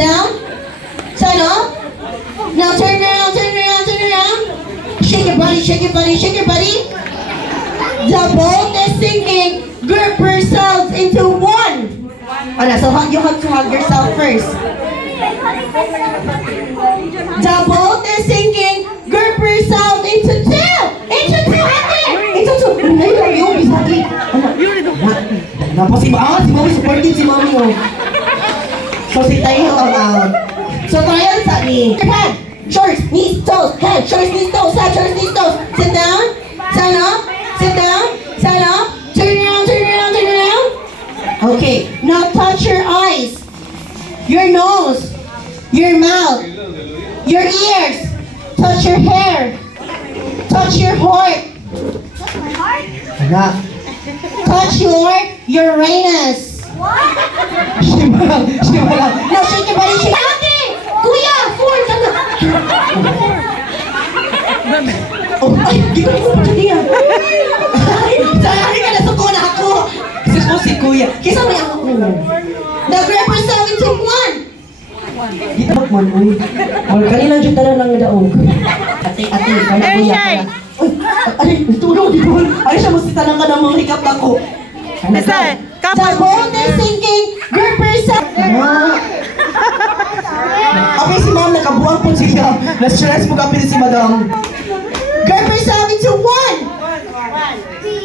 down. Stand up. Now turn around, turn around, turn around. Shake your body, shake your body, shake your body. The boat is sinking. Group yourselves into one. So you have to hug yourself first. The boat is sinking. Group yourself into two. Into two, ate. Into two. Ngayon, yung bisagi. Si Mami supporting si Mami, oh. So, si Tayo ang out. So, trial sa ni. Head, shorts, knees, toes. Head, shorts, knees, toes. Head, shorts, knees, toes. Sit down. Stand up. Sit down. Stand up. Turn around, turn around, turn around. Okay. Now, touch your eyes. Your nose. Your mouth. Your ears. Touch your hair. Touch your heart. Touch your Uranus. What? Shimala. Now shake your body, shake. Ate! Kuya! Forward ka na! Oh, ay, di ko pa siya diyan. Sorry ka na, suko na ako. Suko si Kuya. Kisa may ako. Now grab yourself into one. Di tabak man, uy. Kanina dyan tala lang daog. Ate, kana Kuya. Ay, tulong, di ko. Ay, siya masita ka ng mga hikap na ko. The boat is sinking. Grab yourself. Okay, si Ma'am, nakabuang po siya. Na-stress mo kapit si Madam. Grab yourself into one.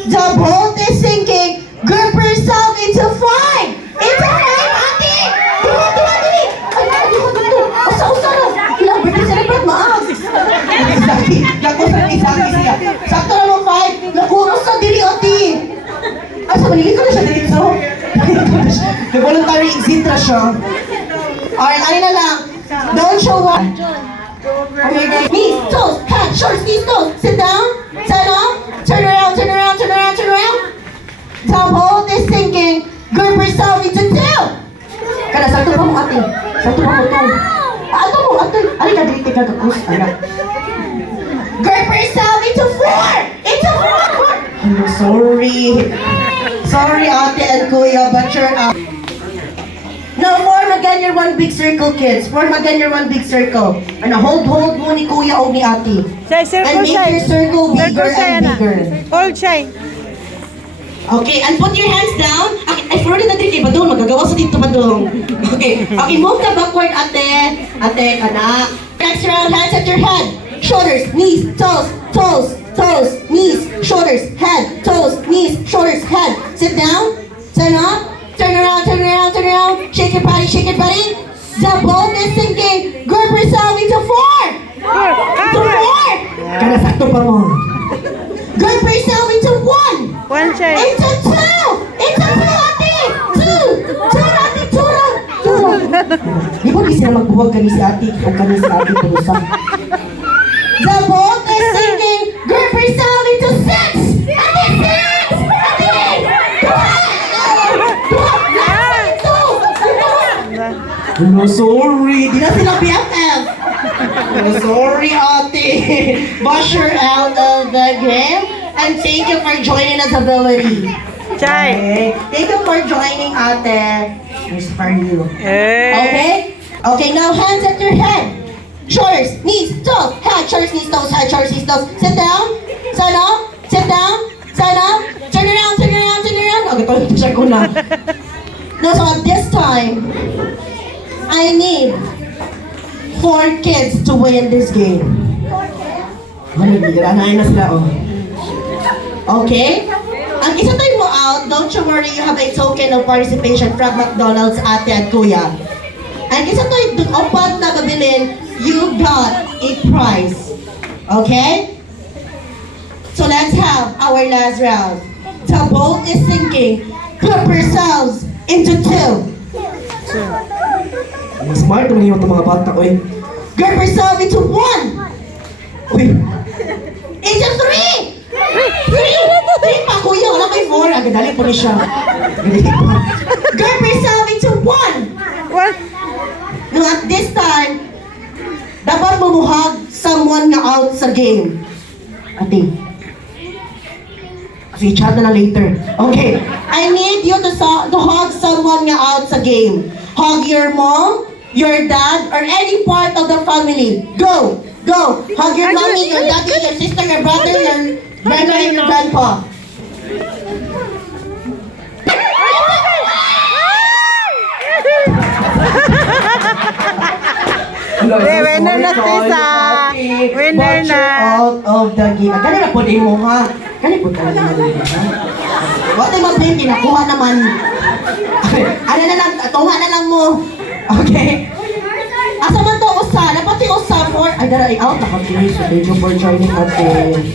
The boat is sinking. Grab yourself into five. Into five, ate. Tuwa, dili. Ay, usa na. Ilang birthday celebrate, maag. Exactly. Exactly siya. Sakto na mo five. Nakuha sa dili, ate. Ay, sa malili ko na siya dito. Nag-voluntary exit na siya. Alright, ano na lang. Don't show up. Okay, knees, toes, head, shorts, knees, toes. Sit down. Stand up. Turn around, turn around, turn around, turn around. The boat is sinking. Grab yourself into two. Kada, sakto pa mo ate. Sakto pa mo ito. Ato mo, ate. Ano ka, dito ka kapos. Grab yourself into four. Into four. I'm sorry. Sorry, ate and kuya, but you're out. Now, form again your one big circle, kids. Form again your one big circle. Ano, hold mo ni kuya o ni ate. And make your circle bigger and bigger. Hold siya. Okay, and put your hands down. Ay, forward na dito, Badong. Magagawa sa dito, Badong. Okay, move ka backward, ate. Ate, kana. Next round, hands at your head. Shoulders, knees, toes, toes, toes, knees, shoulders, head, toes, knees, shoulders, head. Sit down, stand up, turn around, turn around, turn around. Shake your body, shake your body. The boat is sinking. Grab yourself into four. Into four. Kana sakto pa mo. Grab yourself into one. One siya. Into two. Into two, ate. Two. Two, ate. Two. Di ba di sila magbuwag kani si ate o kani si ate tulusang? The boat is sinking. Grab yourself into six. Ate, six. Ate. No, sorry. Di na sila BFF. No, sorry, ate. But you're out of the game. And thank you for joining us, Ability. Chay. Okay. Thank you for joining, ate. Here's for you. Okay? Okay, now hands at your head. Shoulders, knees, toes, head, shoulders, knees, toes, head, shoulders, knees, toes. Sit down. Stand up. Sit down. Stand up. Turn around, turn around, turn around. Okay, pag-check ko na. Now, so at this time, I need 4 kids to win this game. Nagigiranayan na sila, oh. Okay? Ang isa tayo mo out, don't you worry, you have a token of participation from McDonald's, ate at kuya. Ang isa tayo, upad na mabilin, you got a prize. Okay? So let's have our last round. The boat is sinking. Group yourselves into 2. Smart naman yung mga bata, oy. Group yourself into 1. Uy. Into 3. 3 pa, kuya. Wala kay 4. Agad-dali po niya siya. Group yourself into 1. What? No, at this time, dapat mamuhag someone na out sa game. Ate. Kasi chat na later. Okay. I need you to hug someone na out sa game. Hug your mom, your dad, or any part of the family. Go! Go! Hug your mommy, your daddy, your sister, your brother, your grandma, and your grandpa. Winner na Tisa. Winner na. Out of the game. Kani na po din mo ha. Kani po tayo naman ha. What ay mag-play, nakuha naman. Ano na lang, tuha na lang mo. Okay. Asa man to usa? Dapat yung usa for... Ay, dara, out. Naka-play. So, thank you for joining natin.